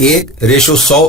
1:100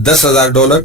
$10,000,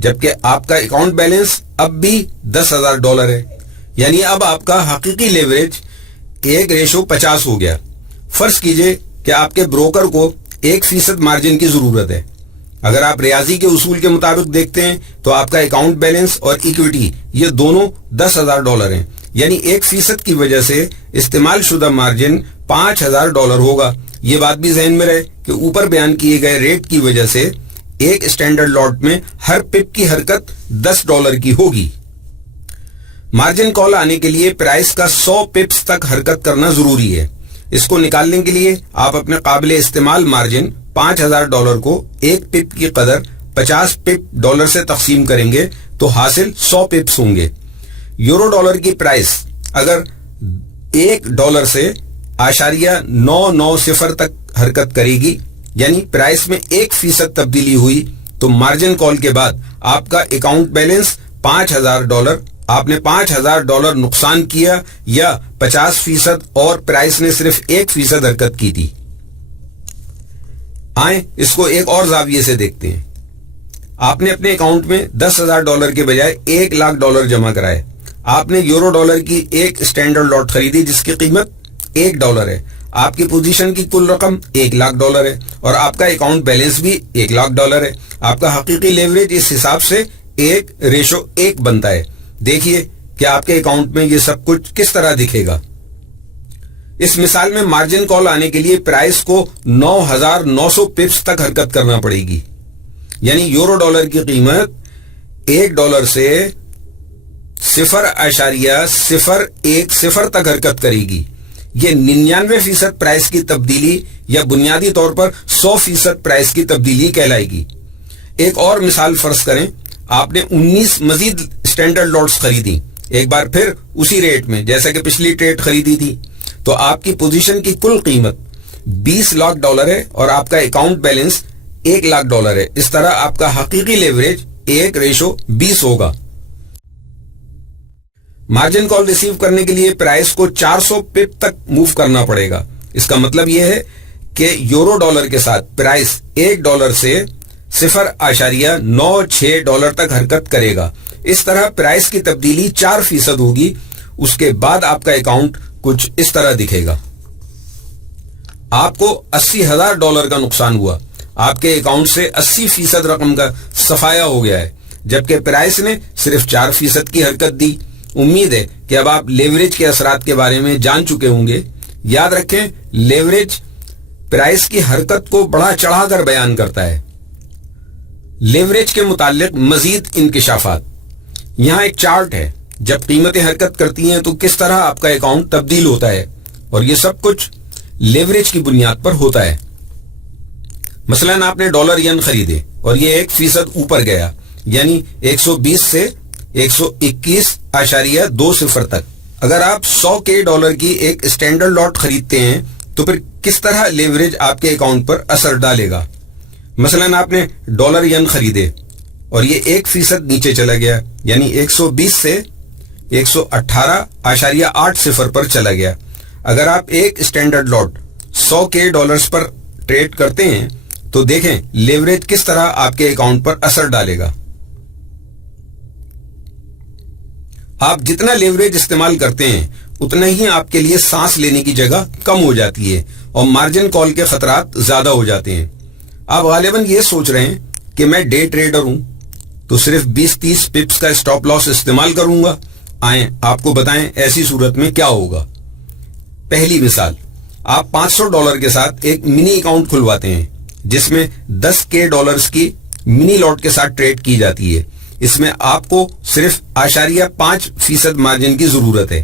جبکہ آپ کا اکاؤنٹ بیلنس اب بھی $10,000 ہے. یعنی اب آپ کا حقیقی لیوریج 1:50 ہو گیا. فرض کیجئے کہ آپ کے بروکر کو 1% مارجن کی ضرورت ہے. اگر آپ ریاضی کے اصول کے مطابق دیکھتے ہیں تو آپ کا اکاؤنٹ بیلنس اور ایکویٹی یہ دونوں $10,000 ہیں. یعنی 1% کی وجہ سے استعمال شدہ مارجن $5,000 ہوگا. یہ بات بھی ذہن میں رہے کہ اوپر بیان کیے گئے ریٹ کی وجہ سے ایک اسٹینڈرڈ لاٹ میں ہر پپ کی حرکت $10 کی ہوگی. مارجن کال آنے کے لیے پرائس کا 100 پپس تک حرکت کرنا ضروری ہے. اس کو نکالنے کے لیے آپ اپنے قابل استعمال مارجن $5,000 کو ایک پپ کی قدر 50 پپ ڈالر سے تقسیم کریں گے تو حاصل 100 پپس ہوں گے. یورو ڈالر کی پرائس اگر $1 سے 0.990 تک حرکت کرے گی، یعنی پرائس میں 1% تبدیلی ہوئی، تو مارجن کال کے بعد آپ کا اکاؤنٹ بیلنس $5,000، آپ نے $5,000 نقصان کیا یا 50% اور پرائس نے صرف 1% حرکت کی تھی. آئیں اس کو ایک اور زاویے سے دیکھتے ہیں. آپ نے اپنے اکاؤنٹ میں $10,000 کے بجائے $1,00,000 جمع کرائے. آپ نے یورو ڈالر کی ایک اسٹینڈرڈ لاٹ خریدی جس کی قیمت $1 ہے. آپ کی پوزیشن کی کل رقم $1,00,000 ہے اور آپ کا اکاؤنٹ بیلنس بھی $1,00,000 ہے. آپ کا حقیقی لیوریج اس حساب سے 1:1 بنتا ہے. دیکھیے کہ آپ کے اکاؤنٹ میں یہ سب کچھ کس طرح دکھے گا. اس مثال میں مارجن کال آنے کے لیے پرائس کو 9,900 پپس تک حرکت کرنا پڑے گی. یعنی یورو ڈالر کی قیمت $1 سے 0.010 تک حرکت کرے گی. یہ 99% پرائس کی تبدیلی یا بنیادی طور پر 100% پرائس کی تبدیلی کہلائے گی. ایک اور مثال فرض کریں، آپ نے 19 مزید اسٹینڈرڈ لاٹس خریدی ایک بار پھر اسی ریٹ میں جیسا کہ پچھلی ٹریڈ خریدی تھی، تو آپ کی پوزیشن کی کل قیمت $20,00,000 ہے اور آپ کا اکاؤنٹ بیلنس $1,00,000 ہے. اس طرح آپ کا حقیقی لیوریج 1:20 ہوگا. مارجن کال ریسیو کرنے کے لیے پرائس کو 400 پپ تک موو کرنا پڑے گا. اس کا مطلب یہ ہے کہ یورو ڈالر کے ساتھ پرائس $1 سے 0.96 تک حرکت کرے گا. اس طرح پرائس کی تبدیلی 4% ہوگی. اس کے بعد آپ کا اکاؤنٹ کچھ اس طرح دکھے گا. آپ کو $80,000 کا نقصان ہوا. آپ کے اکاؤنٹ سے 80% رقم کا صفایا ہو گیا ہے جبکہ پرائس نے صرف 4% کی حرکت دی. امید ہے کہ اب آپ لیوریج کے اثرات کے بارے میں جان چکے ہوں گے. یاد رکھیں، لیوریج پرائس کی حرکت کو بڑھا چڑھا کر بیان کرتا ہے. لیوریج کے متعلق مزید انکشافات. یہاں ایک چارٹ ہے. جب قیمتیں حرکت کرتی ہیں تو کس طرح آپ کا اکاؤنٹ تبدیل ہوتا ہے، اور یہ سب کچھ لیوریج کی بنیاد پر ہوتا ہے. مثلا آپ نے ڈالر ین خریدے اور یہ 1% اوپر گیا، یعنی 120 سے 121.20 تک. اگر آپ $100,000 کی ایک اسٹینڈرڈ لاٹ خریدتے ہیں تو پھر کس طرح لیوریج آپ کے اکاؤنٹ پر اثر ڈالے گا. مثلا آپ نے ڈالر ین خریدے اور یہ 1% نیچے چلا گیا، یعنی 120 سے 118.80 پر چلا گیا. اگر آپ ایک اسٹینڈرڈ لاٹ $100,000 پر ٹریڈ کرتے ہیں تو دیکھیں لیوریج کس طرح آپ کے اکاؤنٹ پر اثر ڈالے گا. آپ جتنا لیوریج استعمال کرتے ہیں اتنا ہی آپ کے لیے سانس لینے کی جگہ کم ہو جاتی ہے اور مارجن کال کے خطرات زیادہ ہو جاتے ہیں. آپ غالباً یہ سوچ رہے ہیں کہ میں ڈے ٹریڈر ہوں تو صرف 20-30 پپس کا اسٹاپ لاس استعمال کروں گا. آئیں آپ کو بتائیں ایسی صورت میں کیا ہوگا. پہلی مثال، آپ $500 کے ساتھ ایک منی اکاؤنٹ کھلواتے ہیں جس میں $10,000 کی منی لاٹ کے ساتھ ٹریڈ کی جاتی ہے. اس میں آپ کو صرف 0.5% مارجن کی ضرورت ہے.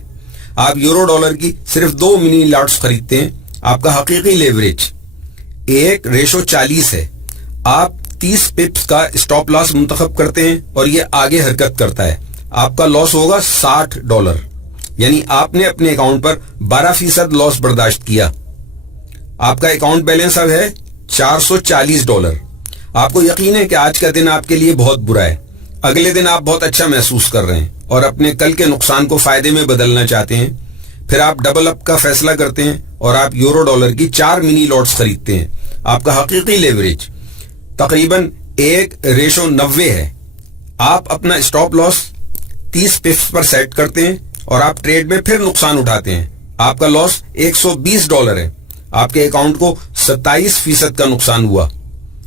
آپ یورو ڈالر کی صرف 2 منی لاٹس خریدتے ہیں. آپ کا حقیقی لیوریج 1:40 ہے. آپ 30 پپس کا اسٹاپ لاس منتخب کرتے ہیں اور یہ آگے حرکت کرتا ہے. آپ کا لاس ہوگا $60، یعنی آپ نے اپنے اکاؤنٹ پر 12% لاس برداشت کیا. آپ کا اکاؤنٹ بیلنس اب ہے $440. آپ کو یقین ہے کہ آج کا دن آپ کے لیے بہت برا ہے. اگلے دن آپ بہت اچھا محسوس کر رہے ہیں اور اپنے کل کے نقصان کو فائدے میں بدلنا چاہتے ہیں. پھر آپ ڈبل اپ کا فیصلہ کرتے ہیں اور آپ یورو ڈالر کی 4 منی لاٹس خریدتے ہیں. آپ کا حقیقی لیوریج تقریباً 1:90 ہے. آپ اپنا اسٹاپ لاس 30 پپس پر سیٹ کرتے ہیں اور آپ ٹریڈ میں پھر نقصان اٹھاتے ہیں. آپ کا لاس $120 ہے. آپ کے اکاؤنٹ کو 27% کا نقصان ہوا.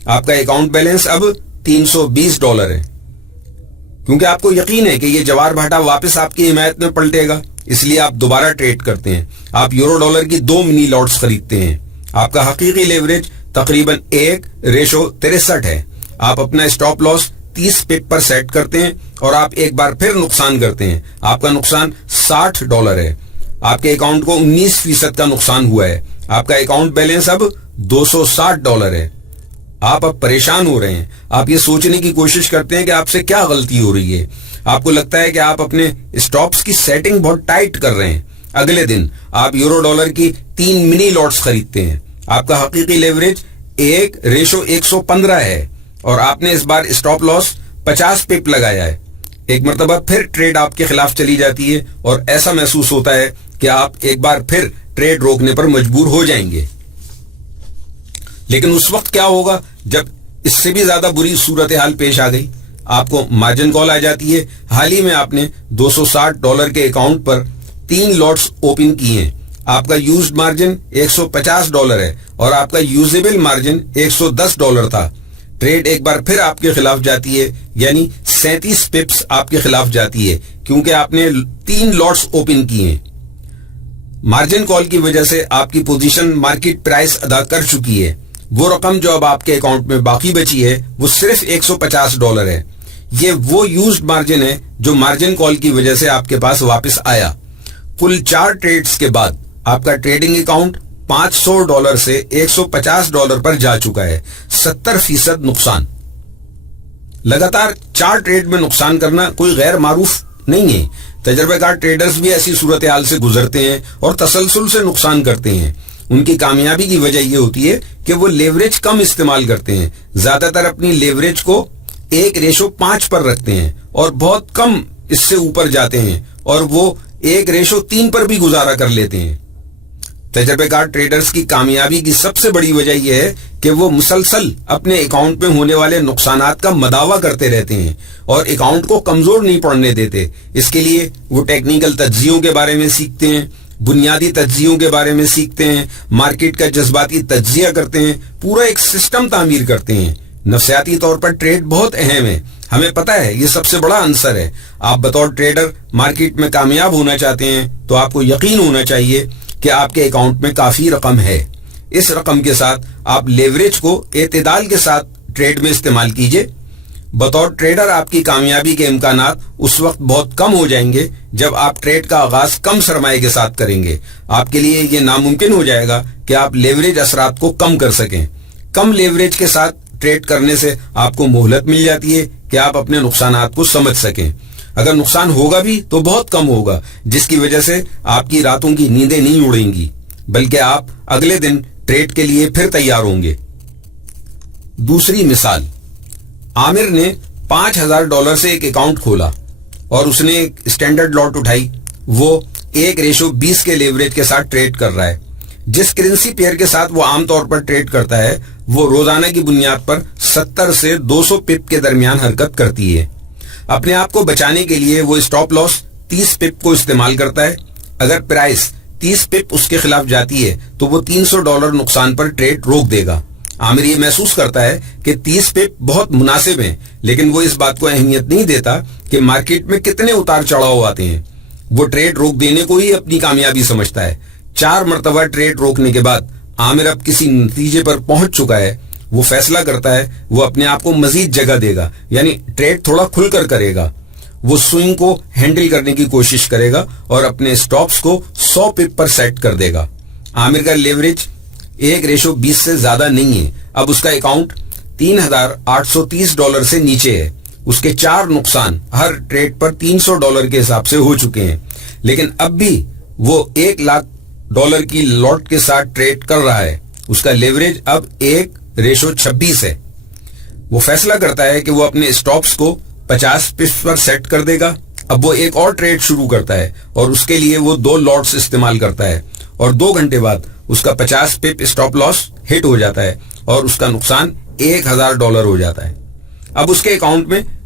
آپ کا اکاؤنٹ بیلنس اب $320 ہے. کیونکہ آپ کو یقین ہے کہ یہ جوار بھاٹا واپس آپ کی حمایت میں پلٹے گا، اس لیے آپ دوبارہ ٹریڈ کرتے ہیں. آپ یورو ڈالر کی 2 منی لاٹس خریدتے ہیں. آپ کا حقیقی لیوریج تقریباً 1:63 ہے. آپ اپنا اسٹاپ لاس 30 پپ پر سیٹ کرتے ہیں اور آپ ایک بار پھر نقصان کرتے ہیں. آپ کا نقصان $60 ہے. آپ کے اکاؤنٹ کو 19% کا نقصان ہوا ہے. آپ کا اکاؤنٹ بیلنس اب $260 ہے. آپ اب پریشان ہو رہے ہیں. آپ یہ سوچنے کی کوشش کرتے ہیں کہ آپ سے کیا غلطی ہو رہی ہے. آپ کو لگتا ہے کہ آپ اپنے اسٹاپس کی سیٹنگ بہت ٹائٹ کر رہے ہیں. اگلے دن آپ یورو ڈالر کی 3 منی لاٹس خریدتے ہیں. آپ کا حقیقی لیوریج 1:115 ہے اور آپ نے اس بار اسٹاپ لاس 50 پپ لگایا ہے. ایک مرتبہ پھر ٹریڈ آپ کے خلاف چلی جاتی ہے اور ایسا محسوس ہوتا ہے کہ آپ ایک بار پھر ٹریڈ روکنے پر مجبور ہو جائیں گے. لیکن اس وقت کیا ہوگا جب اس سے بھی زیادہ بری صورتحال پیش آ گئی؟ آپ کو مارجن کال آ جاتی ہے. حال ہی میں آپ نے $260 کے اکاؤنٹ پر 3 لاٹس اوپن کی ہیں. آپ کا یوزڈ مارجن $150 ہے اور آپ کا یوزیبل مارجن $110 تھا. ٹریڈ ایک بار پھر آپ کے خلاف جاتی ہے، یعنی 37 پپس آپ کے خلاف جاتی ہے کیونکہ آپ نے 3 لاٹس اوپن کیے ہیں. مارجن کال کی وجہ سے آپ کی پوزیشن مارکیٹ پرائس ادا کر چکی ہے. وہ رقم جو اب آپ کے اکاؤنٹ میں باقی بچی ہے وہ صرف $150 ہے. یہ وہ یوزڈ مارجن ہے جو مارجن کال کی وجہ سے آپ کے پاس واپس آیا. کل 4 ٹریڈز کے بعد آپ کا ٹریڈنگ اکاؤنٹ $500 سے $150 پر جا چکا ہے. 70% نقصان. لگاتار 4 ٹریڈ میں نقصان کرنا کوئی غیر معروف نہیں ہے. تجربہ کار ٹریڈرز بھی ایسی صورتحال سے گزرتے ہیں اور تسلسل سے نقصان کرتے ہیں. ان کی کامیابی کی وجہ یہ ہوتی ہے کہ وہ لیوریج کم استعمال کرتے ہیں. زیادہ تر اپنی لیوریج کو 1:5 پر رکھتے ہیں اور بہت کم اس سے اوپر جاتے ہیں اور وہ 1:3 پر بھی گزارا کر لیتے ہیں. تجربہ کار ٹریڈرز کی کامیابی کی سب سے بڑی وجہ یہ ہے کہ وہ مسلسل اپنے اکاؤنٹ میں ہونے والے نقصانات کا مداوع کرتے رہتے ہیں اور اکاؤنٹ کو کمزور نہیں پڑنے دیتے. اس کے لیے وہ ٹیکنیکل تجزیوں کے بارے میں سیکھتے ہیں، بنیادی تجزیوں کے بارے میں سیکھتے ہیں، مارکیٹ کا جذباتی تجزیہ کرتے ہیں، پورا ایک سسٹم تعمیر کرتے ہیں. نفسیاتی طور پر ٹریڈ بہت اہم ہے. ہمیں پتہ ہے یہ سب سے بڑا عنصر ہے. آپ بطور ٹریڈر مارکیٹ میں کامیاب ہونا چاہتے ہیں تو آپ کو یقین ہونا چاہیے کہ آپ کے اکاؤنٹ میں کافی رقم ہے. اس رقم کے ساتھ آپ لیوریج کو اعتدال کے ساتھ ٹریڈ میں استعمال کیجئے. بطور ٹریڈر آپ کی کامیابی کے امکانات اس وقت بہت کم ہو جائیں گے جب آپ ٹریڈ کا آغاز کم سرمایہ کے ساتھ کریں گے. آپ کے لیے یہ ناممکن ہو جائے گا کہ آپ لیوریج اثرات کو کم کر سکیں. کم لیوریج کے ساتھ ٹریڈ کرنے سے آپ کو مہلت مل جاتی ہے کہ آپ اپنے نقصانات کو سمجھ سکیں. اگر نقصان ہوگا بھی تو بہت کم ہوگا، جس کی وجہ سے آپ کی راتوں کی نیندیں نہیں اڑیں گی بلکہ آپ اگلے دن ٹریڈ کے لیے پھر تیار ہوں گے. دوسری مثال، عامر نے $5000 سے ایک اکاؤنٹ کھولا اور اس نے ایک اسٹینڈرڈ لاٹ اٹھائی. وہ 1:20 کے لیوریج کے ساتھ ٹریڈ کر رہا ہے. جس کرنسی پیئر کے ساتھ وہ عام طور پر ٹریڈ کرتا ہے وہ روزانہ کی بنیاد پر 70 سے 200 پپ کے درمیان حرکت کرتی ہے. اپنے آپ کو بچانے کے لیے وہ اسٹاپ لاس 30 پپ کو استعمال کرتا ہے. اگر پرائس 30 پپ اس کے خلاف جاتی ہے تو وہ $300 نقصان پر ٹریڈ روک دے گا. عامر یہ محسوس کرتا ہے کہ 30 پپ بہت مناسب ہیں، لیکن وہ اس بات کو اہمیت نہیں دیتا کہ مارکیٹ میں کتنے اتار چڑھاؤ آتے ہیں. وہ ٹریڈ روک دینے کو ہی اپنی کامیابی سمجھتا ہے. 4 مرتبہ ٹریڈ روکنے کے بعد عامر اب کسی نتیجے پر پہنچ چکا ہے. وہ فیصلہ کرتا ہے وہ اپنے آپ کو مزید جگہ دے گا، یعنی ٹریڈ تھوڑا کھل کر کرے گا. وہ سوئنگ کو ہینڈل کرنے کی کوشش کرے گا اور اپنے سٹاپس کو 100 پپ پر سیٹ کر دے گا. عامر کا لیوریج 1:20 سے زیادہ نہیں ہے. اب اس کا اکاؤنٹ $3830 سے نیچے ہے. اس کے 4 نقصان ہر ٹریڈ پر $300 کے حساب سے ہو چکے ہیں، لیکن اب بھی وہ $1,00,000 کی لاٹ کے ساتھ ٹریڈ کر رہا ہے. اس کا لیوریج اب 1:26 ہے. وہ فیصلہ کرتا ہے کہ وہ اپنے سٹاپس کو 50 پپس پر سیٹ کر دے گا. اب وہ ایک اور ٹریڈ شروع کرتا ہے اور اس کے لیے وہ 2 لاٹس استعمال کرتا ہے اور 2 گھنٹے بعد اس کا 50 پپ اسٹاپ لاس ہٹ ہو جاتا ہے اور اس کا نقصان $1000 ہو جاتا ہے. اب اس کے اکاؤنٹ میں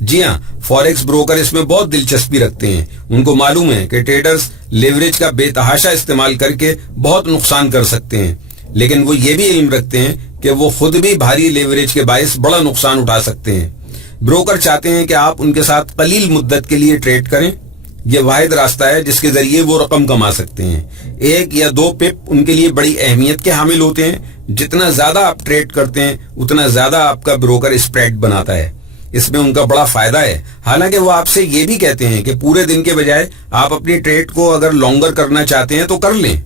جی ہاں، فوریکس بروکر اس میں بہت دلچسپی رکھتے ہیں. ان کو معلوم ہے کہ ٹریڈرز لیوریج کا بے تحاشا استعمال کر کے بہت نقصان کر سکتے ہیں، لیکن وہ یہ بھی علم رکھتے ہیں کہ وہ خود بھی بھاری لیوریج کے باعث بڑا نقصان اٹھا سکتے ہیں. بروکر چاہتے ہیں کہ آپ ان کے ساتھ قلیل مدت کے لیے ٹریڈ کریں. یہ واحد راستہ ہے جس کے ذریعے وہ رقم کما سکتے ہیں. 1 یا 2 پپ ان کے لیے بڑی اہمیت کے حامل ہوتے ہیں. جتنا زیادہ آپ ٹریڈ کرتے ہیں اتنا زیادہ آپ کا بروکر اسپریڈ بناتا ہے. اس میں ان کا بڑا فائدہ ہے. حالانکہ وہ آپ سے یہ بھی کہتے ہیں کہ پورے دن کے بجائے آپ اپنی ٹریڈ کو اگر لانگر کرنا چاہتے ہیں تو کر لیں.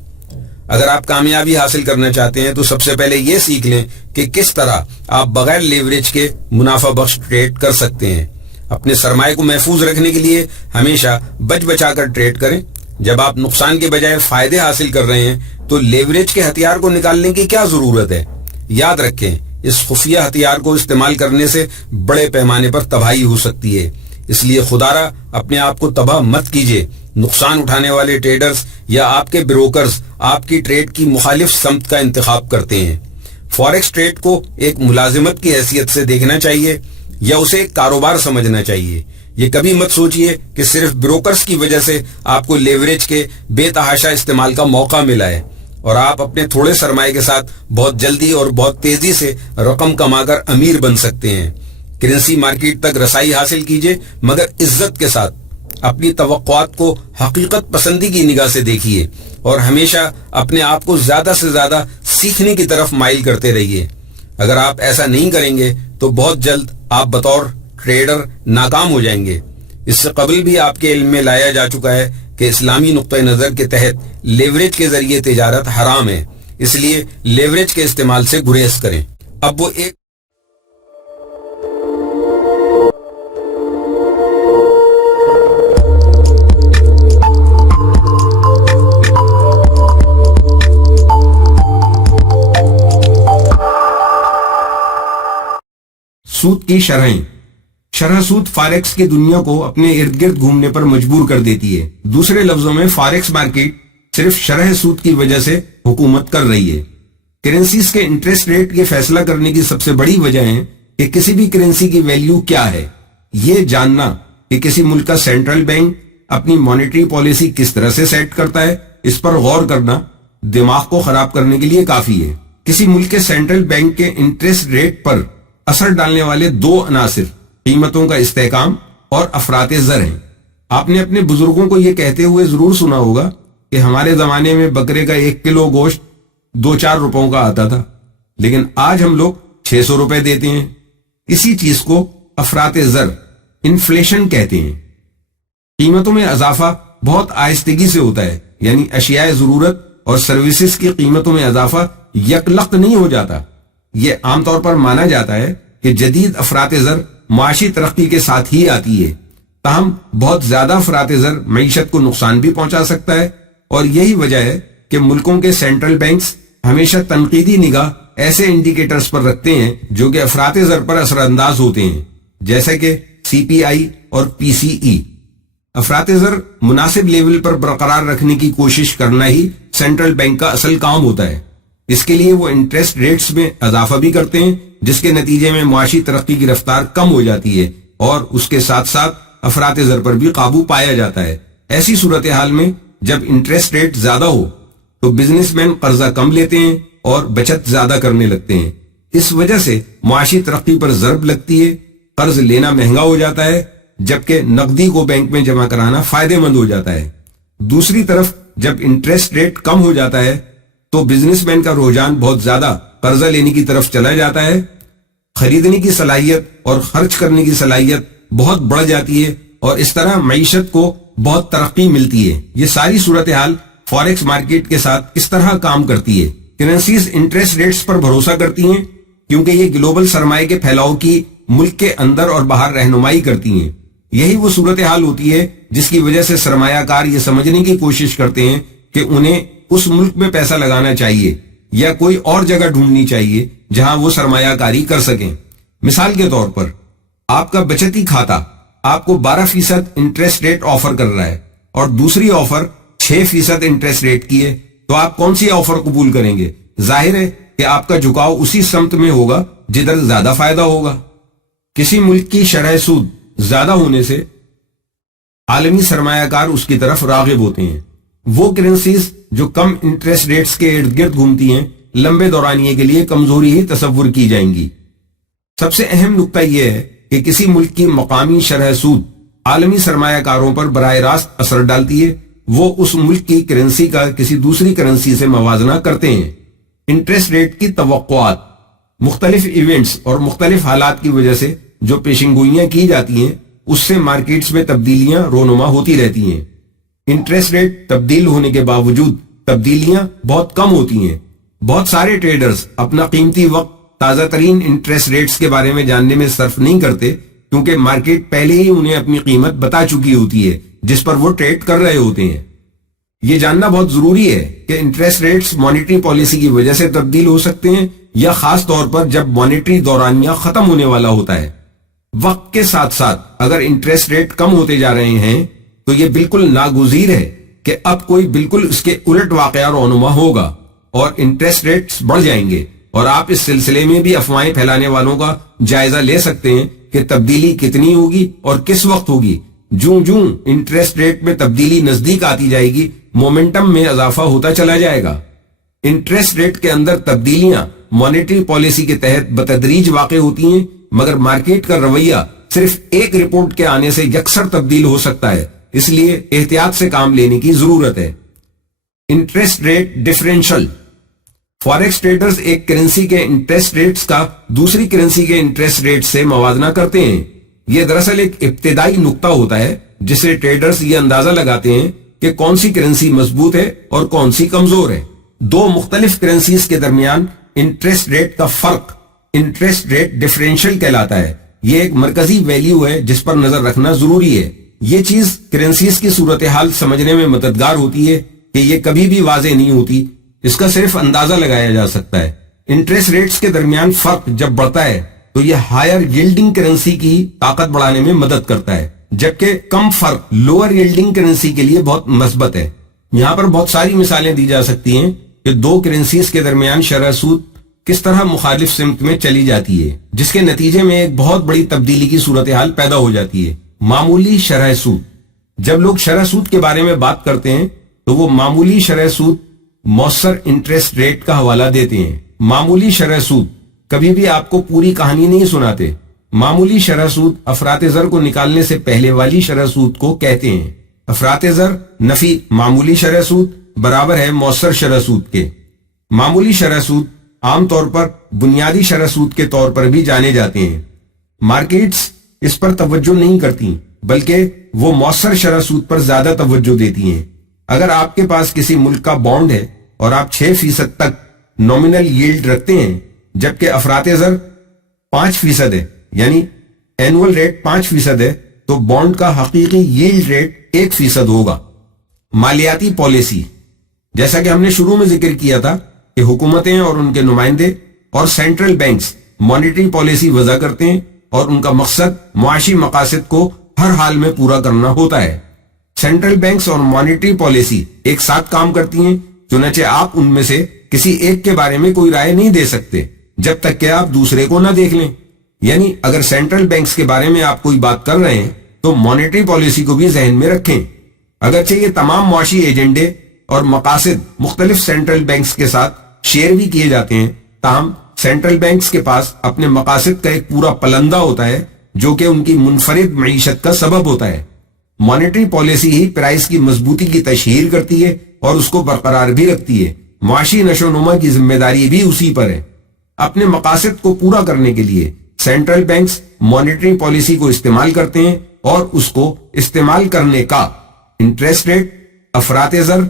اگر آپ کامیابی حاصل کرنا چاہتے ہیں تو سب سے پہلے یہ سیکھ لیں کہ کس طرح آپ بغیر لیوریج کے منافع بخش ٹریڈ کر سکتے ہیں. اپنے سرمایہ کو محفوظ رکھنے کے لیے ہمیشہ بچ بچا کر ٹریڈ کریں. جب آپ نقصان کے بجائے فائدے حاصل کر رہے ہیں تو لیوریج کے ہتھیار کو نکالنے کی کیا ضرورت ہے؟ یاد رکھیں، اس خفیہ ہتھیار کو استعمال کرنے سے بڑے پیمانے پر تباہی ہو سکتی ہے. اس لیے خدارا اپنے آپ کو تباہ مت کیجیے. نقصان اٹھانے والے ٹریڈرز یا آپ کے بروکرز آپ کی ٹریڈ کی مخالف سمت کا انتخاب کرتے ہیں. فوریکس ٹریڈ کو ایک ملازمت کی حیثیت سے دیکھنا چاہیے یا اسے ایک کاروبار سمجھنا چاہیے. یہ کبھی مت سوچئے کہ صرف بروکرز کی وجہ سے آپ کو لیوریج کے بے تحاشا استعمال کا موقع ملا ہے اور آپ اپنے تھوڑے سرمایہ کے ساتھ بہت جلدی اور بہت تیزی سے رقم کما کر امیر بن سکتے ہیں. کرنسی مارکیٹ تک رسائی حاصل کیجئے مگر عزت کے ساتھ. اپنی توقعات کو حقیقت پسندی کی نگاہ سے دیکھیے اور ہمیشہ اپنے آپ کو زیادہ سے زیادہ سیکھنے کی طرف مائل کرتے رہیے. اگر آپ ایسا نہیں کریں گے تو بہت جلد آپ بطور ٹریڈر ناکام ہو جائیں گے. اس سے قبل بھی آپ کے علم میں لایا جا چکا ہے کہ اسلامی نقطۂ نظر کے تحت لیوریج کے ذریعے تجارت حرام ہے. اس لیے لیوریج کے استعمال سے گریز کریں. اب وہ ایک سود کی شرح سود فاریکس کی دنیا کو اپنے ارد گرد گھومنے پر مجبور کر دیتی ہے. دوسرے لفظوں میں فاریکس مارکیٹ صرف شرح سود کی وجہ سے حکومت کر رہی ہے. کرنسیز کے انٹرسٹ ریٹ کے فیصلہ کرنے کی سب سے بڑی وجہ ہے کہ کسی بھی کرنسی کی ویلیو کیا ہے. یہ جاننا کہ کسی ملک کا سینٹرل بینک اپنی مانیٹری پالیسی کس طرح سے سیٹ کرتا ہے، اس پر غور کرنا دماغ کو خراب کرنے کے لیے کافی ہے. کسی ملک کے سینٹرل بینک کے انٹرسٹ ریٹ پر اثر ڈالنے والے 2 عناصر قیمتوں کا استحکام اور افراط زر ہیں. آپ نے اپنے بزرگوں کو یہ کہتے ہوئے ضرور سنا ہوگا کہ ہمارے زمانے میں بکرے کا 1 کلو گوشت 2-4 روپوں کا آتا تھا، لیکن آج ہم لوگ 600 روپے دیتے ہیں. اسی چیز کو افراط زر انفلیشن کہتے ہیں. قیمتوں میں اضافہ بہت آہستگی سے ہوتا ہے، یعنی اشیاء ضرورت اور سروسز کی قیمتوں میں اضافہ یکلخت نہیں ہو جاتا. یہ عام طور پر مانا جاتا ہے کہ جدید افراط زر معاشی ترقی کے ساتھ ہی آتی ہے، تاہم بہت زیادہ افراط زر معیشت کو نقصان بھی پہنچا سکتا ہے. اور یہی وجہ ہے کہ ملکوں کے سینٹرل بینکس ہمیشہ تنقیدی نگاہ ایسے انڈیکیٹرز پر رکھتے ہیں جو کہ افراط زر پر اثر انداز ہوتے ہیں، جیسے کہ CPI اور PCE. افراط زر مناسب لیول پر برقرار رکھنے کی کوشش کرنا ہی سینٹرل بینک کا اصل کام ہوتا ہے. اس کے لیے وہ انٹرسٹ ریٹس میں اضافہ بھی کرتے ہیں، جس کے نتیجے میں معاشی ترقی کی رفتار کم ہو جاتی ہے اور اس کے ساتھ ساتھ افراط زر پر بھی قابو پایا جاتا ہے. ایسی صورتحال میں جب انٹرسٹ ریٹ زیادہ ہو تو بزنس مین قرضہ کم لیتے ہیں اور بچت زیادہ کرنے لگتے ہیں. اس وجہ سے معاشی ترقی پر ضرب لگتی ہے، قرض لینا مہنگا ہو جاتا ہے جبکہ نقدی کو بینک میں جمع کرانا فائدہ مند ہو جاتا ہے. دوسری طرف جب انٹرسٹ ریٹ کم ہو جاتا ہے تو بزنس مین کا رجحان بہت زیادہ قرضہ لینے کی طرف چلا جاتا ہے. خریدنے کی صلاحیت اور خرچ کرنے کی صلاحیت بہت بڑھ جاتی ہے اور اس طرح معیشت کو بہت ترقی ملتی ہے. یہ ساری صورتحال فوریکس مارکیٹ کے ساتھ اس طرح کام کرتی ہے. کرنسیز انٹرسٹ ریٹس پر بھروسہ کرتی ہیں کیونکہ یہ گلوبل سرمایہ کے پھیلاؤ کی ملک کے اندر اور باہر رہنمائی کرتی ہیں. یہی وہ صورتحال ہوتی ہے جس کی وجہ سے سرمایہ کار یہ سمجھنے کی کوشش کرتے ہیں کہ انہیں اس ملک میں پیسہ لگانا چاہیے یا کوئی اور جگہ ڈھونڈنی چاہیے جہاں وہ سرمایہ کاری کر سکیں. مثال کے طور پر آپ کا بچتی کھاتا آپ کو 12% انٹرسٹ ریٹ آفر کر رہا ہے اور دوسری آفر 6% انٹرسٹ ریٹ کی ہے، تو آپ کون سی آفر قبول کریں گے؟ ظاہر ہے کہ آپ کا جھکاؤ اسی سمت میں ہوگا جدھر زیادہ فائدہ ہوگا. کسی ملک کی شرح سود زیادہ ہونے سے عالمی سرمایہ کار اس کی طرف راغب ہوتے ہیں۔ وہ کرنسیز جو کم انٹرسٹ ریٹس کے ارد گرد گھومتی ہیں لمبے دورانیے کے لیے کمزوری ہی تصور کی جائیں گی۔ سب سے اہم نقطہ یہ ہے کہ کسی ملک کی مقامی شرح سود عالمی سرمایہ کاروں پر براہ راست اثر ڈالتی ہے۔ وہ اس ملک کی کرنسی کا کسی دوسری کرنسی سے موازنہ کرتے ہیں۔ انٹرسٹ ریٹ کی توقعات، مختلف ایونٹس اور مختلف حالات کی وجہ سے جو پیشن گوئیاں کی جاتی ہیں اس سے مارکیٹس میں تبدیلیاں رونما ہوتی رہتی ہیں۔ انٹرسٹ ریٹ تبدیل ہونے کے باوجود تبدیلیاں بہت کم ہوتی ہیں۔ بہت سارے ٹریڈرز اپنا قیمتی وقت تازہ ترین انٹرسٹ ریٹس کے بارے میں جاننے میں صرف نہیں کرتے، کیونکہ مارکیٹ پہلے ہی انہیں اپنی قیمت بتا چکی ہوتی ہے جس پر وہ ٹریڈ کر رہے ہوتے ہیں۔ یہ جاننا بہت ضروری ہے کہ انٹرسٹ ریٹس مانیٹری پالیسی کی وجہ سے تبدیل ہو سکتے ہیں یا خاص طور پر جب مانیٹری دورانیہ ختم ہونے والا ہوتا ہے۔ وقت کے ساتھ ساتھ اگر انٹرسٹ ریٹ کم ہوتے جا رہے ہیں تو یہ بالکل ناگزیر ہے کہ اب کوئی بالکل اس کے الٹ واقعہ رونما ہوگا اور انٹرسٹ ریٹس بڑھ جائیں گے، اور آپ اس سلسلے میں بھی افواہیں پھیلانے والوں کا جائزہ لے سکتے ہیں کہ تبدیلی کتنی ہوگی اور کس وقت ہوگی۔ جوں جوں انٹرسٹ ریٹ میں تبدیلی نزدیک آتی جائے گی، مومنٹم میں اضافہ ہوتا چلا جائے گا۔ انٹرسٹ ریٹ کے اندر تبدیلیاں مانیٹری پالیسی کے تحت بتدریج واقع ہوتی ہیں، مگر مارکیٹ کا رویہ صرف ایک رپورٹ کے آنے سے یکسر تبدیل ہو سکتا ہے، اس لیے احتیاط سے کام لینے کی ضرورت ہے۔ Interest rate differential, forex traders ایک کرنسی کے انٹرسٹ ریٹس کا دوسری کرنسی کے انٹرسٹ ریٹ سے موازنہ کرتے ہیں۔ یہ دراصل ایک ابتدائی نقطہ ہوتا ہے جس سے ٹریڈرز یہ اندازہ لگاتے ہیں کہ کون سی کرنسی مضبوط ہے اور کون سی کمزور ہے۔ دو مختلف کرنسیز کے درمیان انٹرسٹ ریٹ کا فرق انٹرسٹ ریٹ ڈفرینشل کہلاتا ہے۔ یہ ایک مرکزی ویلیو ہے جس پر نظر رکھنا ضروری ہے۔ یہ چیز کرنسیز کی صورتحال سمجھنے میں مددگار ہوتی ہے کہ یہ کبھی بھی واضح نہیں ہوتی، اس کا صرف اندازہ لگایا جا سکتا ہے۔ انٹرسٹ ریٹس کے درمیان فرق جب بڑھتا ہے تو یہ ہائر یلڈنگ کرنسی کی طاقت بڑھانے میں مدد کرتا ہے، جبکہ کم فرق لوور یلڈنگ کرنسی کے لیے بہت مثبت ہے۔ یہاں پر بہت ساری مثالیں دی جا سکتی ہیں کہ دو کرنسیز کے درمیان شرح سود کس طرح مخالف سمت میں چلی جاتی ہے، جس کے نتیجے میں ایک بہت بڑی تبدیلی کی صورتحال پیدا ہو جاتی ہے۔ معمولی شرح سود، جب لوگ شرح سود کے بارے میں بات کرتے ہیں تو وہ معمولی شرح سود مؤثر انٹرسٹ ریٹ کا حوالہ دیتے ہیں۔ معمولی شرح سود کبھی بھی آپ کو پوری کہانی نہیں سناتے۔ معمولی شرح سود افراط زر کو نکالنے سے پہلے والی شرح سود کو کہتے ہیں۔ افراط زر نفی معمولی شرح سود برابر ہے مؤثر شرح سود کے۔ معمولی شرح سود عام طور پر بنیادی شرح سود کے طور پر بھی جانے جاتے ہیں۔ مارکیٹس اس پر توجہ نہیں کرتی بلکہ وہ مؤثر شرح سود پر زیادہ توجہ دیتی ہیں۔ اگر آپ کے پاس کسی ملک کا بانڈ ہے اور آپ 6% تک نومینل ییلڈ رکھتے ہیں جبکہ افراط زر 5% ہے، یعنی اینول ریٹ 5% ہے، تو بانڈ کا حقیقی ییلڈ ریٹ 1% ہوگا۔ مالیاتی پالیسی، جیسا کہ ہم نے شروع میں ذکر کیا تھا کہ حکومتیں اور ان کے نمائندے اور سینٹرل بینکس مانیٹری پالیسی وضع کرتے ہیں اور ان کا مقصد معاشی مقاصد کو ہر حال میں پورا کرنا ہوتا ہے۔ سینٹرل بینکس اور مانیٹری پالیسی ایک ساتھ کام کرتی ہیں، چنانچہ آپ ان میں سے کسی ایک کے بارے میں کوئی رائے نہیں دے سکتے جب تک کہ آپ دوسرے کو نہ دیکھ لیں۔ یعنی اگر سینٹرل بینکس کے بارے میں آپ کوئی بات کر رہے ہیں تو مانیٹری پالیسی کو بھی ذہن میں رکھیں۔ اگرچہ یہ تمام معاشی ایجنڈے اور مقاصد مختلف سینٹرل بینکس کے ساتھ شیئر بھی کیے جاتے ہیں، تاہم سینٹرل بینکس کے پاس اپنے مقاصد کا ایک پورا پلندہ ہوتا ہے جو کہ ان کی منفرد معیشت کا سبب ہوتا ہے۔ مانیٹری پالیسی ہی پرائس کی مضبوطی کی تشہیر کرتی ہے اور اس کو برقرار بھی رکھتی ہے۔ معاشی نشو و نما کی ذمہ داری بھی اسی پر ہے۔ اپنے مقاصد کو پورا کرنے کے لیے سینٹرل بینکس مانیٹری پالیسی کو استعمال کرتے ہیں اور اس کو استعمال کرنے کا انٹرسٹ ریٹ، افراط زر،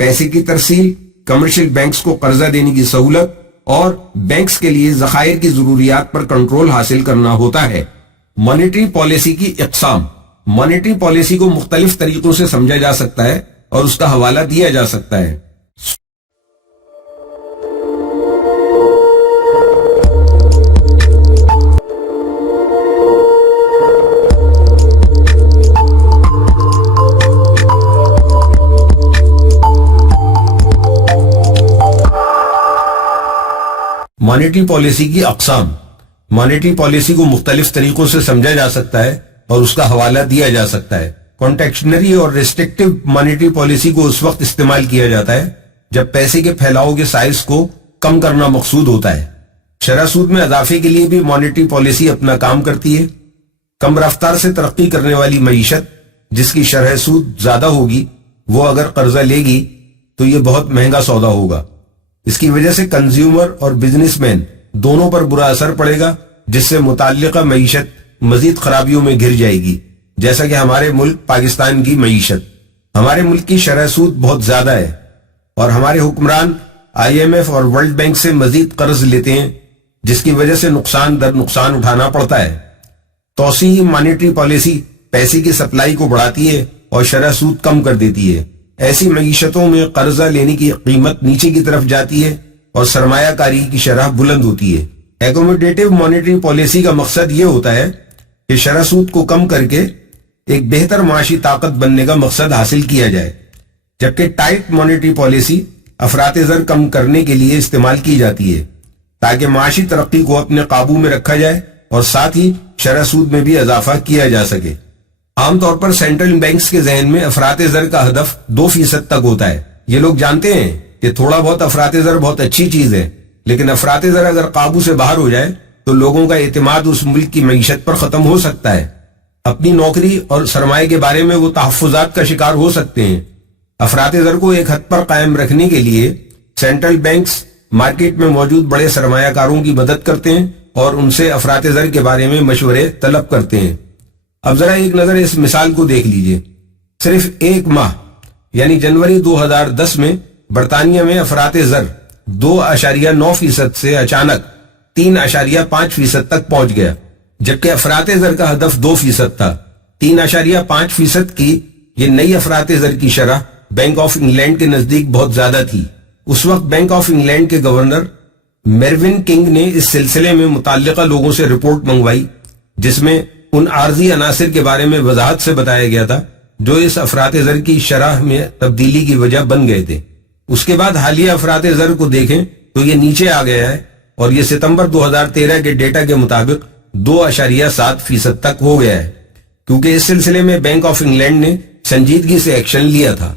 پیسے کی ترسیل، کمرشل بینکس کو قرضہ دینے کی سہولت اور بینکس کے لیے ذخائر کی ضروریات پر کنٹرول حاصل کرنا ہوتا ہے۔ مانیٹری پالیسی کی اقسام، مانیٹری پالیسی کو مختلف طریقوں سے سمجھا جا سکتا ہے اور اس کا حوالہ دیا جا سکتا ہے۔ مانیٹری پالیسی کی اقسام، مانیٹری پالیسی کو مختلف طریقوں سے سمجھا جا سکتا ہے اور اس کا حوالہ دیا جا سکتا ہے. کانٹیکشنری اور ریسٹرکٹیو مانیٹری پالیسی کو اس وقت استعمال کیا جاتا ہے جب پیسے کے پھیلاؤ کے سائز کو کم کرنا مقصود ہوتا ہے. شرح سود میں اضافے کے لیے بھی مانیٹری پالیسی اپنا کام کرتی ہے. کم رفتار سے ترقی کرنے والی معیشت جس کی شرح سود زیادہ ہوگی وہ اگر قرضہ لے گی تو یہ بہت مہنگا سودا ہوگا. اس کی وجہ سے کنزیومر اور بزنس مین دونوں پر برا اثر پڑے گا جس سے متعلقہ معیشت مزید خرابیوں میں گر جائے گی. جیسا کہ ہمارے ملک پاکستان کی معیشت، ہمارے ملک کی شرح سود بہت زیادہ ہے اور ہمارے حکمران IMF اور ورلڈ بینک سے مزید قرض لیتے ہیں جس کی وجہ سے نقصان در نقصان اٹھانا پڑتا ہے. توسیعی مانیٹری پالیسی پیسے کی سپلائی کو بڑھاتی ہے اور شرح سود کم کر دیتی ہے. ایسی معیشتوں میں قرضہ لینے کی قیمت نیچے کی طرف جاتی ہے اور سرمایہ کاری کی شرح بلند ہوتی ہے. ایکوموڈیٹو مانیٹری پالیسی کا مقصد یہ ہوتا ہے کہ شرح سود کو کم کر کے ایک بہتر معاشی طاقت بننے کا مقصد حاصل کیا جائے، جبکہ ٹائٹ مانیٹری پالیسی افراط زر کم کرنے کے لیے استعمال کی جاتی ہے تاکہ معاشی ترقی کو اپنے قابو میں رکھا جائے اور ساتھ ہی شرح سود میں بھی اضافہ کیا جا سکے. عام طور پر سینٹرل بینکس کے ذہن میں افراط زر کا ہدف 2% تک ہوتا ہے. یہ لوگ جانتے ہیں کہ تھوڑا بہت افراط زر بہت اچھی چیز ہے، لیکن افراط زر اگر قابو سے باہر ہو جائے تو لوگوں کا اعتماد اس ملک کی معیشت پر ختم ہو سکتا ہے. اپنی نوکری اور سرمایہ کے بارے میں وہ تحفظات کا شکار ہو سکتے ہیں. افراط زر کو ایک حد پر قائم رکھنے کے لیے سینٹرل بینکس مارکیٹ میں موجود بڑے سرمایہ کاروں کی مدد کرتے ہیں اور ان سے افراط زر کے بارے میں مشورے طلب کرتے ہیں. اب ذرا ایک نظر اس مثال کو دیکھ لیجئے. صرف ایک ماہ یعنی جنوری 2010 میں برطانیہ میں افراط زر 2.9% سے اچانک 3.5% تک پہنچ گیا، جبکہ افراط زر کا ہدف 2% تھا. 3.5% کی یہ نئی افراط زر کی شرح بینک آف انگلینڈ کے نزدیک بہت زیادہ تھی. اس وقت بینک آف انگلینڈ کے گورنر میروین کنگ نے اس سلسلے میں متعلقہ لوگوں سے رپورٹ منگوائی جس میں ان عارضی عناصر کے بارے میں وضاحت سے بتایا گیا تھا جو اس افراط زر کی شرح میں تبدیلی کی وجہ بن گئے تھے. اس کے بعد حالیہ افراط زر کو دیکھیں تو یہ نیچے آ گیا ہے اور یہ ستمبر 2013 کے ڈیٹا کے مطابق 2.7% تک ہو گیا ہے، کیونکہ اس سلسلے میں بینک آف انگلینڈ نے سنجیدگی سے ایکشن لیا تھا.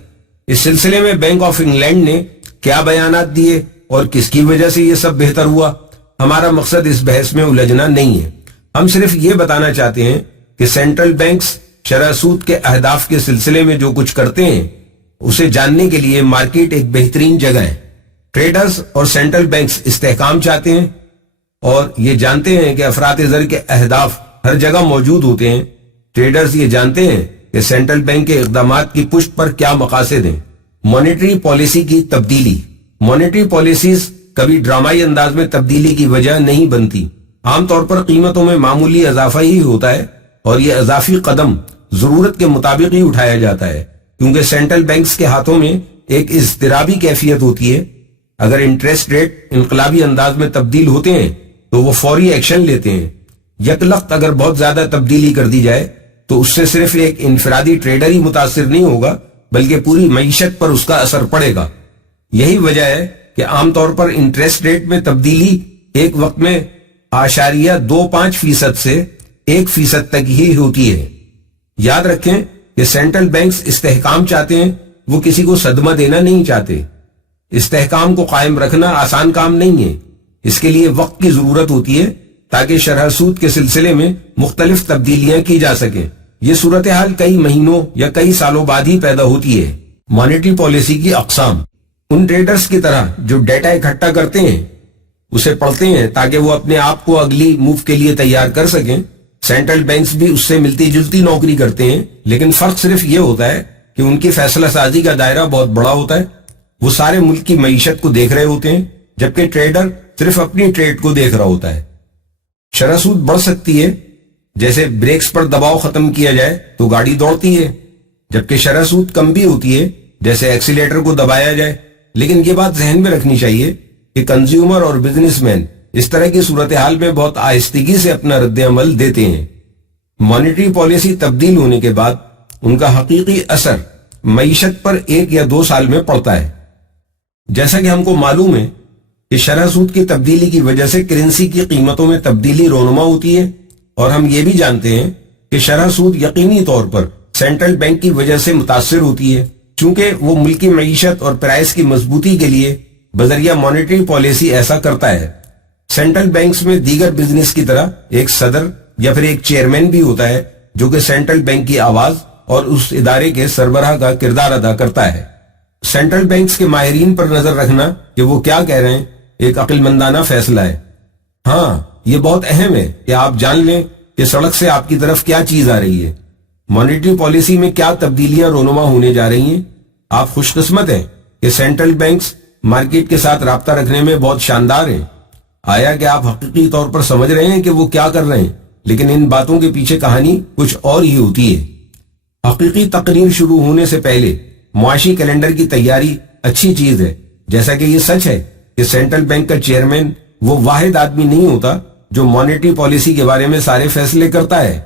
اس سلسلے میں بینک آف انگلینڈ نے کیا بیانات دیے اور کس کی وجہ سے یہ سب بہتر ہوا، ہمارا مقصد اس بحث میں الجھنا نہیں ہے. ہم صرف یہ بتانا چاہتے ہیں کہ سینٹرل بینکس شرح سود کے اہداف کے سلسلے میں جو کچھ کرتے ہیں اسے جاننے کے لیے مارکیٹ ایک بہترین جگہ ہے. ٹریڈرز اور سینٹرل بینکس استحکام چاہتے ہیں اور یہ جانتے ہیں کہ افراط زر کے اہداف ہر جگہ موجود ہوتے ہیں. ٹریڈرز یہ جانتے ہیں کہ سینٹرل بینک کے اقدامات کی پشت پر کیا مقاصد ہیں. مانیٹری پالیسی کی تبدیلی. مانیٹری پالیسیز کبھی ڈرامائی انداز میں تبدیلی کی وجہ نہیں بنتی. عام طور پر قیمتوں میں معمولی اضافہ ہی ہوتا ہے اور یہ اضافی قدم ضرورت کے مطابق ہی اٹھایا جاتا ہے، کیونکہ سینٹرل بینکس کے ہاتھوں میں ایک اضطرابی کیفیت ہوتی ہے. اگر انٹریسٹ ریٹ انقلابی انداز میں تبدیل ہوتے ہیں تو وہ فوری ایکشن لیتے ہیں. یکلخت اگر بہت زیادہ تبدیلی کر دی جائے تو اس سے صرف ایک انفرادی ٹریڈر ہی متاثر نہیں ہوگا بلکہ پوری معیشت پر اس کا اثر پڑے گا. یہی وجہ ہے کہ عام طور پر انٹریسٹ ریٹ میں تبدیلی ایک وقت میں 0.25% سے 1% تک ہی ہوتی ہے. یاد رکھیں کہ سینٹرل بینکس استحکام چاہتے ہیں، وہ کسی کو صدمہ دینا نہیں چاہتے. استحکام کو قائم رکھنا آسان کام نہیں ہے، اس کے لیے وقت کی ضرورت ہوتی ہے تاکہ شرح سود کے سلسلے میں مختلف تبدیلیاں کی جا سکیں. یہ صورتحال کئی مہینوں یا کئی سالوں بعد ہی پیدا ہوتی ہے. مانیٹری پالیسی کی اقسام. ان ٹریڈرز کی طرح جو ڈیٹا اکٹھا کرتے ہیں اسے پڑھتے ہیں تاکہ وہ اپنے آپ کو اگلی موو کے لیے تیار کر سکیں. سینٹرل بینکس بھی اس سے ملتی جلتی نوکری کرتے ہیں، لیکن فرق صرف یہ ہوتا ہے کہ ان کی فیصلہ سازی کا دائرہ بہت بڑا ہوتا ہے. وہ سارے ملک کی معیشت کو دیکھ رہے ہوتے ہیں، جبکہ ٹریڈر صرف اپنی ٹریڈ کو دیکھ رہا ہوتا ہے. شرح سود بڑھ سکتی ہے، جیسے بریکس پر دباؤ ختم کیا جائے تو گاڑی دوڑتی ہے، جبکہ شرح سود کم بھی ہوتی ہے جیسے ایکسیلیٹر کو دبایا جائے. لیکن یہ بات ذہن میں رکھنی چاہیے کہ کنزیومر اور بزنس مین اس طرح کی صورتحال میں بہت آہستگی سے اپنا رد عمل دیتے ہیں. مانیٹری پالیسی تبدیل ہونے کے بعد ان کا حقیقی اثر معیشت پر 1 یا 2 سال میں پڑتا ہے. جیسا کہ ہم کو معلوم ہے کہ شرح سود کی تبدیلی کی وجہ سے کرنسی کی قیمتوں میں تبدیلی رونما ہوتی ہے، اور ہم یہ بھی جانتے ہیں کہ شرح سود یقینی طور پر سینٹرل بینک کی وجہ سے متاثر ہوتی ہے، چونکہ وہ ملکی معیشت اور پرائس کی مضبوطی کے لیے بذریعہ مانیٹری پالیسی ایسا کرتا ہے۔ سینٹرل بینکس میں دیگر بزنس کی طرح ایک صدر یا پھر ایک چیئرمین بھی ہوتا ہے جو کہ سینٹرل بینک کی آواز اور اس ادارے کے سربراہ کا کردار ادا کرتا ہے۔ سینٹرل بینکس کے ماہرین پر نظر رکھنا کہ وہ کیا کہہ رہے ہیں ایک عقل مندانہ فیصلہ ہے۔ ہاں، یہ بہت اہم ہے کہ آپ جان لیں کہ سڑک سے آپ کی طرف کیا چیز آ رہی ہے، مانیٹری پالیسی میں کیا تبدیلیاں رونما ہونے جا رہی ہیں۔ آپ خوش قسمت ہیں کہ سینٹرل بینکس مارکیٹ کے ساتھ رابطہ رکھنے میں بہت شاندار ہیں۔ آیا کہ آپ حقیقی طور پر سمجھ رہے ہیں کہ وہ کیا کر رہے ہیں، لیکن ان باتوں کے پیچھے کہانی کچھ اور ہی ہوتی ہے۔ حقیقی تقریر شروع ہونے سے پہلے معاشی کیلنڈر کی تیاری اچھی چیز ہے، جیسا کہ یہ سچ ہے کہ سینٹرل بینک کا چیئرمین وہ واحد آدمی نہیں ہوتا جو مانیٹری پالیسی کے بارے میں سارے فیصلے کرتا ہے،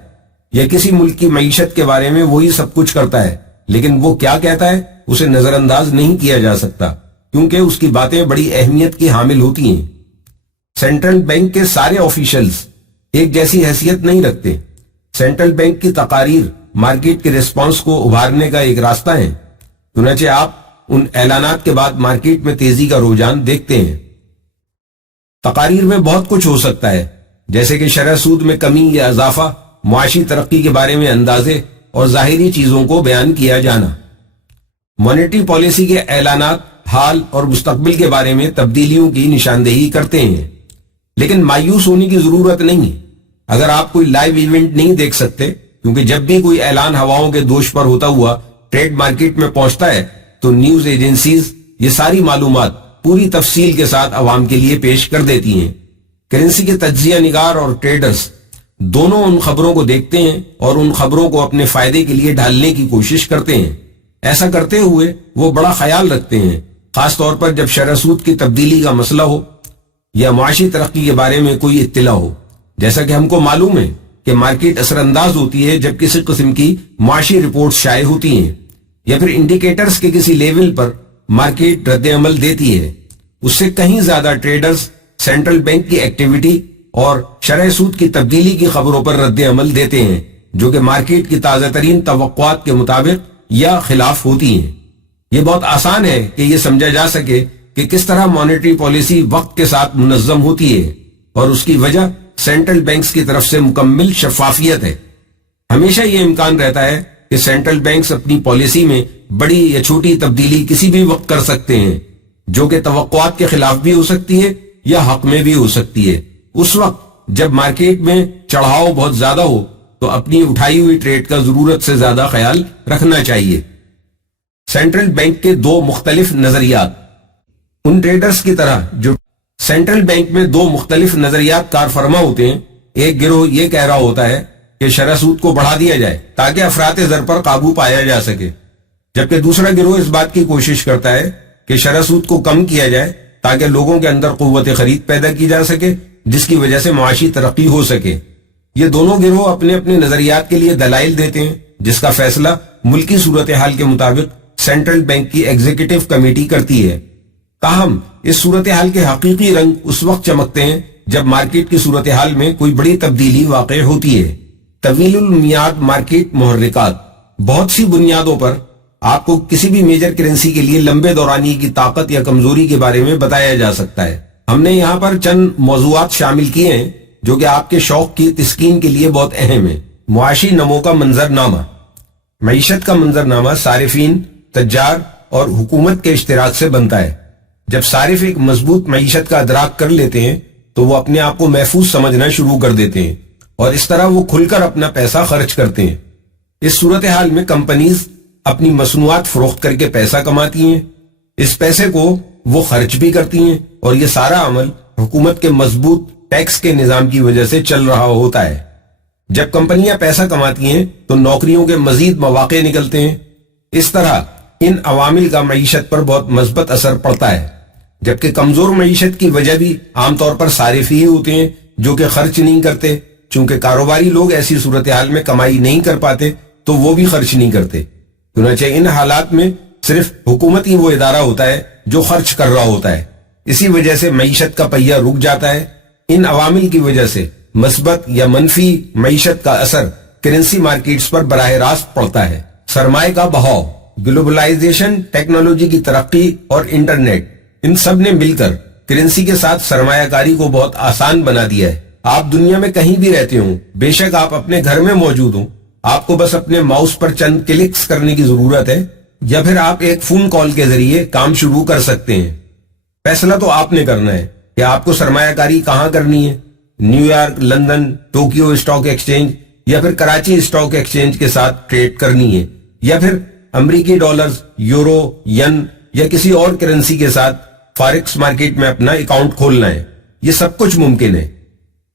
یا کسی ملک کی معیشت کے بارے میں وہی سب کچھ کرتا ہے، لیکن وہ کیا کہتا ہے اسے نظر انداز نہیں کیا جا سکتا، کیونکہ اس کی باتیں بڑی اہمیت کی حامل ہوتی ہیں۔ سینٹرل بینک کے سارے آفیشلز ایک جیسی حیثیت نہیں رکھتے۔ سینٹرل بینک کی تقاریر مارکیٹ کے ریسپانس کو ابھارنے کا ایک راستہ ہے، چنانچہ آپ ان اعلانات کے بعد مارکیٹ میں تیزی کا رجحان دیکھتے ہیں۔ تقاریر میں بہت کچھ ہو سکتا ہے، جیسے کہ شرح سود میں کمی یا اضافہ، معاشی ترقی کے بارے میں اندازے اور ظاہری چیزوں کو بیان کیا جانا۔ مانیٹری پالیسی کے اعلانات حال اور مستقبل کے بارے میں تبدیلیوں کی نشاندہی کرتے ہیں، لیکن مایوس ہونے کی ضرورت نہیں اگر آپ کوئی لائیو ایونٹ نہیں دیکھ سکتے، کیونکہ جب بھی کوئی اعلان ہواؤں کے دوش پر ہوتا ہوا ٹریڈ مارکیٹ میں پہنچتا ہے تو نیوز ایجنسیز یہ ساری معلومات پوری تفصیل کے ساتھ عوام کے لیے پیش کر دیتی ہیں۔ کرنسی کے تجزیہ نگار اور ٹریڈرز دونوں ان خبروں کو دیکھتے ہیں اور ان خبروں کو اپنے فائدے کے لیے ڈھالنے کی کوشش کرتے ہیں۔ ایسا کرتے ہوئے وہ بڑا خیال رکھتے ہیں، خاص طور پر جب شرح سود کی تبدیلی کا مسئلہ ہو یا معاشی ترقی کے بارے میں کوئی اطلاع ہو۔ جیسا کہ ہم کو معلوم ہے کہ مارکیٹ اثر انداز ہوتی ہے جب کسی قسم کی معاشی رپورٹ شائع ہوتی ہیں یا پھر انڈیکیٹرز کے کسی لیول پر مارکیٹ رد عمل دیتی ہے۔ اس سے کہیں زیادہ ٹریڈرز سینٹرل بینک کی ایکٹیویٹی اور شرح سود کی تبدیلی کی خبروں پر رد عمل دیتے ہیں، جو کہ مارکیٹ کی تازہ ترین توقعات کے مطابق یا خلاف ہوتی ہیں۔ یہ بہت آسان ہے کہ یہ سمجھا جا سکے کہ کس طرح مانیٹری پالیسی وقت کے ساتھ منظم ہوتی ہے، اور اس کی وجہ سینٹرل بینکس کی طرف سے مکمل شفافیت ہے۔ ہمیشہ یہ امکان رہتا ہے کہ سینٹرل بینکس اپنی پالیسی میں بڑی یا چھوٹی تبدیلی کسی بھی وقت کر سکتے ہیں، جو کہ توقعات کے خلاف بھی ہو سکتی ہے یا حق میں بھی ہو سکتی ہے۔ اس وقت جب مارکیٹ میں چڑھاؤ بہت زیادہ ہو تو اپنی اٹھائی ہوئی ٹریڈ کا ضرورت سے زیادہ خیال رکھنا چاہیے۔ سینٹرل بینک کے دو مختلف نظریات۔ ان ٹریڈرز کی طرح جو سینٹرل بینک میں دو مختلف نظریات کار فرما ہوتے ہیں، ایک گروہ یہ کہہ رہا ہوتا ہے کہ شرح سود کو بڑھا دیا جائے تاکہ افراط زر پر قابو پایا جا سکے، جبکہ دوسرا گروہ اس بات کی کوشش کرتا ہے کہ شرح سود کو کم کیا جائے تاکہ لوگوں کے اندر قوت خرید پیدا کی جا سکے، جس کی وجہ سے معاشی ترقی ہو سکے۔ یہ دونوں گروہ اپنے اپنے نظریات کے لیے دلائل دیتے ہیں، جس کا فیصلہ ملکی صورتحال کے مطابق سینٹرل بینک کی ایگزیکٹو کمیٹی کرتی ہے۔ تاہم اس صورتحال کے حقیقی رنگ اس وقت چمکتے ہیں جب مارکیٹ کی صورتحال میں کوئی بڑی تبدیلی واقع ہوتی ہے۔ طویل المیعاد مارکیٹ محرکات۔ بہت سی بنیادوں پر آپ کو کسی بھی میجر کرنسی کے لیے لمبے دورانی کی طاقت یا کمزوری کے بارے میں بتایا جا سکتا ہے۔ ہم نے یہاں پر چند موضوعات شامل کیے ہیں جو کہ آپ کے شوق کی تسکین کے لیے بہت اہم ہے۔ معاشی نمو کا منظرنامہ۔ معیشت کا منظرنامہ صارفین، تجار اور حکومت کے اشتراک سے بنتا ہے۔ جب صارف ایک مضبوط معیشت کا ادراک کر لیتے ہیں تو وہ اپنے آپ کو محفوظ سمجھنا شروع کر دیتے ہیں اور اس طرح وہ کھل کر اپنا پیسہ خرچ کرتے ہیں۔ اس صورتحال میں کمپنیز اپنی مصنوعات فروخت کر کے پیسہ کماتی ہیں، اس پیسے کو وہ خرچ بھی کرتی ہیں، اور یہ سارا عمل حکومت کے مضبوط ٹیکس کے نظام کی وجہ سے چل رہا ہوتا ہے۔ جب کمپنیاں پیسہ کماتی ہیں تو نوکریوں کے مزید مواقع نکلتے ہیں۔ اس طرح ان عوامل کا معیشت پر بہت مثبت اثر پڑتا ہے، جبکہ کمزور معیشت کی وجہ بھی عام طور پر صارف ہی ہوتے ہیں جو کہ خرچ نہیں کرتے، چونکہ کاروباری لوگ ایسی صورتحال میں کمائی نہیں کر پاتے تو وہ بھی خرچ نہیں کرتے۔ چنانچہ ان حالات میں صرف حکومت ہی وہ ادارہ ہوتا ہے جو خرچ کر رہا ہوتا ہے۔ اسی وجہ سے معیشت کا پہیہ رک جاتا ہے۔ ان عوامل کی وجہ سے مثبت یا منفی معیشت کا اثر کرنسی مارکیٹس پر براہ راست پڑتا ہے۔ سرمایہ کا بہاؤ، گلوبلائزیشن، ٹیکنالوجی کی ترقی اور انٹرنیٹ، ان سب نے مل کر کرنسی کے ساتھ سرمایہ کاری کو بہت آسان بنا دیا ہے۔ آپ دنیا میں کہیں بھی رہتے ہوں، بے شک آپ اپنے گھر میں موجود ہوں، آپ کو بس اپنے ماؤس پر چند کلکس کرنے کی ضرورت ہے، یا پھر آپ ایک فون کال کے ذریعے کام شروع کر سکتے ہیں۔ فیصلہ تو آپ نے کرنا ہے کہ آپ کو سرمایہ کاری کہاں کرنی ہے، new York, London, Tokyo stock exchange یا پھر کراچی اسٹاک ایکسچینج کے ساتھ ٹریڈ کرنی ہے، یا پھر امریکی ڈالرز، یورو، ین یا کسی اور کرنسی کے ساتھ فارکس مارکیٹ میں اپنا اکاؤنٹ کھولنا ہے۔ یہ سب کچھ ممکن ہے۔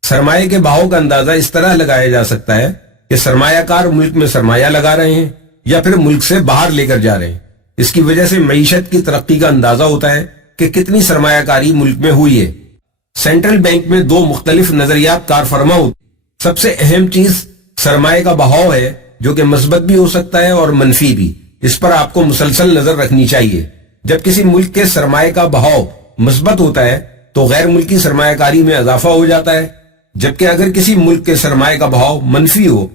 سرمایہ کے بہاؤ کا اندازہ اس طرح لگایا جا سکتا ہے کہ سرمایہ کار ملک میں سرمایہ لگا رہے ہیں یا پھر ملک سے باہر لے کر جا رہے ہیں۔ اس کی وجہ سے معیشت کی ترقی کا اندازہ ہوتا ہے کہ کتنی سرمایہ کاری ملک میں ہوئی ہے۔ سینٹرل بینک میں دو مختلف نظریات کار فرما ہوتے۔ سب سے اہم چیز سرمایہ کا بہاؤ ہے، جو کہ مثبت بھی ہو سکتا ہے اور منفی بھی۔ اس پر آپ کو مسلسل نظر رکھنی چاہیے۔ جب کسی ملک کے سرمایہ کا بہاؤ مثبت ہوتا ہے تو غیر ملکی سرمایہ کاری میں اضافہ ہو جاتا ہے، جبکہ اگر کسی ملک کے سرمایہ کا بہاؤ منفی ہو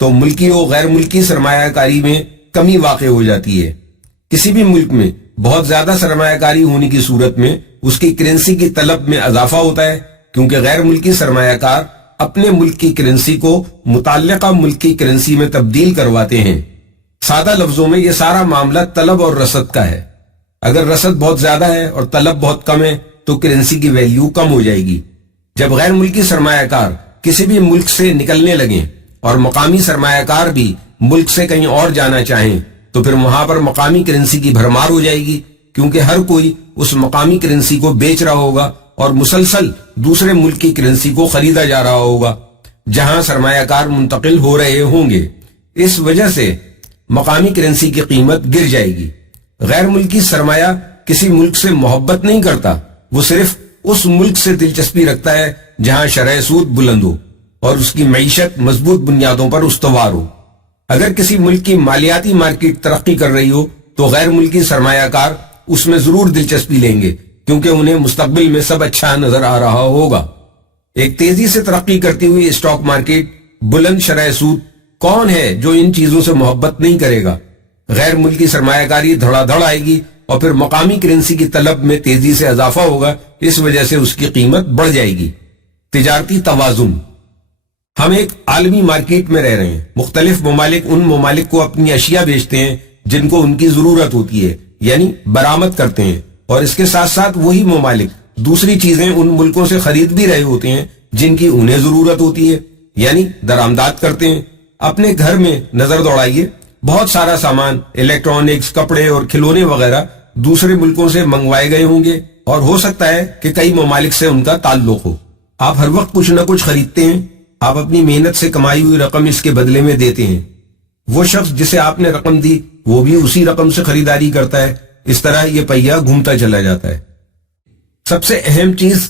تو ملکی و غیر ملکی سرمایہ کاری میں کمی واقع ہو جاتی ہے۔ کسی بھی ملک میں بہت زیادہ سرمایہ کاری ہونے کی صورت میں اس کی کرنسی کی طلب میں اضافہ ہوتا ہے، کیونکہ غیر ملکی سرمایہ کار اپنے ملک کی کرنسی کو متعلقہ ملک کی کرنسی میں تبدیل کرواتے ہیں۔ سادہ لفظوں میں یہ سارا معاملہ طلب اور رسد کا ہے۔ اگر رسد بہت زیادہ ہے اور طلب بہت کم ہے تو کرنسی کی ویلیو کم ہو جائے گی۔ جب غیر ملکی سرمایہ کار کسی بھی ملک سے نکلنے لگیں اور مقامی سرمایہ کار بھی ملک سے کہیں اور جانا چاہیں تو پھر وہاں پر مقامی کرنسی کی بھرمار ہو جائے گی، کیونکہ ہر کوئی اس مقامی کرنسی کو بیچ رہا ہوگا اور مسلسل دوسرے ملک کی کرنسی کو خریدا جا رہا ہوگا جہاں سرمایہ کار منتقل ہو رہے ہوں گے۔ اس وجہ سے مقامی کرنسی کی قیمت گر جائے گی۔ غیر ملکی سرمایہ کسی ملک سے محبت نہیں کرتا، وہ صرف اس ملک سے دلچسپی رکھتا ہے جہاں شرح سود بلند ہو اور اس کی معیشت مضبوط بنیادوں پر استوار ہو۔ اگر کسی ملک کی مالیاتی مارکیٹ ترقی کر رہی ہو تو غیر ملکی سرمایہ کار اس میں ضرور دلچسپی لیں گے، کیونکہ انہیں مستقبل میں سب اچھا نظر آ رہا ہوگا۔ ایک تیزی سے ترقی کرتی ہوئی اسٹاک مارکیٹ، بلند شرح سود، کون ہے جو ان چیزوں سے محبت نہیں کرے گا؟ غیر ملکی سرمایہ کاری دھڑا دھڑ آئے گی اور پھر مقامی کرنسی کی طلب میں تیزی سے اضافہ ہوگا، اس وجہ سے اس کی قیمت بڑھ جائے گی۔ تجارتی توازن۔ ہم ایک عالمی مارکیٹ میں رہ رہے ہیں۔ مختلف ممالک ان ممالک کو اپنی اشیاء بیچتے ہیں جن کو ان کی ضرورت ہوتی ہے، یعنی برآمد کرتے ہیں، اور اس کے ساتھ ساتھ وہی ممالک دوسری چیزیں ان ملکوں سے خرید بھی رہے ہوتے ہیں جن کی انہیں ضرورت ہوتی ہے، یعنی درآمدات کرتے ہیں۔ اپنے گھر میں نظر دوڑائیے، بہت سارا سامان، الیکٹرانکس، کپڑے اور کھلونے وغیرہ دوسرے ملکوں سے منگوائے گئے ہوں گے، اور ہو سکتا ہے کہ کئی ممالک سے ان کا تعلق ہو۔ آپ ہر وقت کچھ نہ کچھ خریدتے ہیں، آپ اپنی محنت سے کمائی ہوئی رقم اس کے بدلے میں دیتے ہیں۔ وہ شخص جسے آپ نے رقم دی وہ بھی اسی رقم سے خریداری کرتا ہے۔ اس طرح یہ پہیہ گھومتا چلا جاتا ہے۔ سب سے اہم چیز